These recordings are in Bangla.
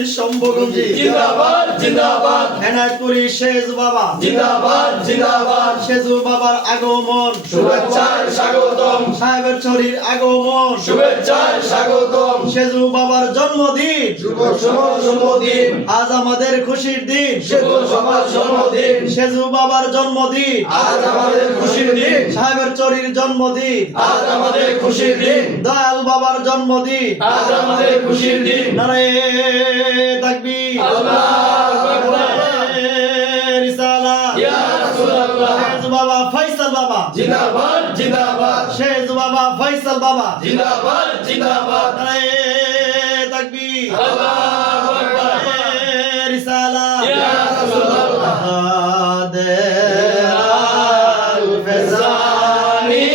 এনায়েতপুরী শম্ভুগঞ্জি জিন্দাবাদ জিন্দাবাদ এনায়েতপুরী সেজু বাবা জিন্দাবাদ জিন্দাবাদ সেজু বাবার আগমন শুভেচ্ছায় স্বাগতম সাহেবের ছড়ির আগমন শুভেচ্ছায় স্বাগতম সেজু বাবার জন্মদিন শুভ জন্মদিন আজ আমাদের খুশির দিন শুভ সমাজ জন্মদিন সেজু বাবার জন্মদিন আজ আমাদের খুশির দিন সাহেবের চরির জন্মদিন আজ আমাদের খুশির দিন দয়াল বাবার জন্মদিন আজ আমাদের খুশির দিন নারায়ে তাকবীর আল্লাহু আকবার নারায়ে রিসালাত ইয়া রাসূলুল্লাহ সেজু বাবা ফয়সাল বাবা জিন্দাবাদ জিন্দাবাদ সেজু বাবা ফয়সাল বাবা জিন্দাবাদ জিন্দাবাদ নারায়ে তাকবীর আল্লাহু আকবার নারায়ে রিসালাত ইয়া রাসূলুল্লাহ আল ফেজানি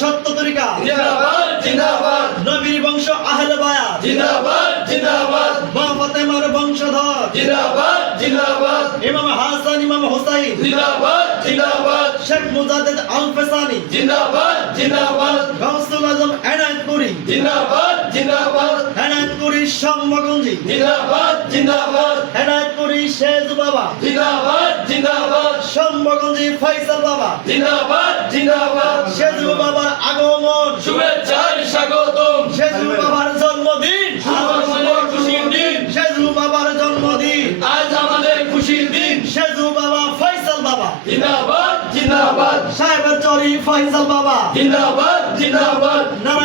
সত্য তরিকা জিন্দাবাদ জিন্দাবাদ নবীর বংশ আহলে বায়াত জিন্দাবাদ জিন্দাবাদ মা ফাতেমার বংশধর জিন্দাবাদ জিন্দাবাদ ইমাম হাসান ইমাম হুসাইন জিন্দাবাদ জিন্দাবাদ শেখ মুজাদ্দিদ আল ফেসানি জিন্দাবাদ জিন্দাবাদ গাউসুল আজম এনায়েতপুরী জিন্দাবাদ জিন্দাবাদ এনায়েতপুরী শম্ভুগঞ্জি জিন্দাবাদ জিন্দাবাদ এনায়েতপুরী সেজু বাবা জিন্দাবাদ জিন্দাবাদ শম্ভুগঞ্জি ফয়সাল বাবা জিন্দাবাদ জিন্দাবাদ সেজু বাবার আগমন শুভেচ্ছায় স্বাগতম সেজু বাবার জন্মদিন আমাদের খুশির দিন সেজু বাবার জন্মদিন আজ আমাদের খুশির দিন সেজু বাবা ফয়সাল বাবা জিন্দাবাদ জিন্দাবাদ সাহেবের চরি ফয়সাল বাবা জিন্দাবাদ জিন্দাবাদ নারায়ে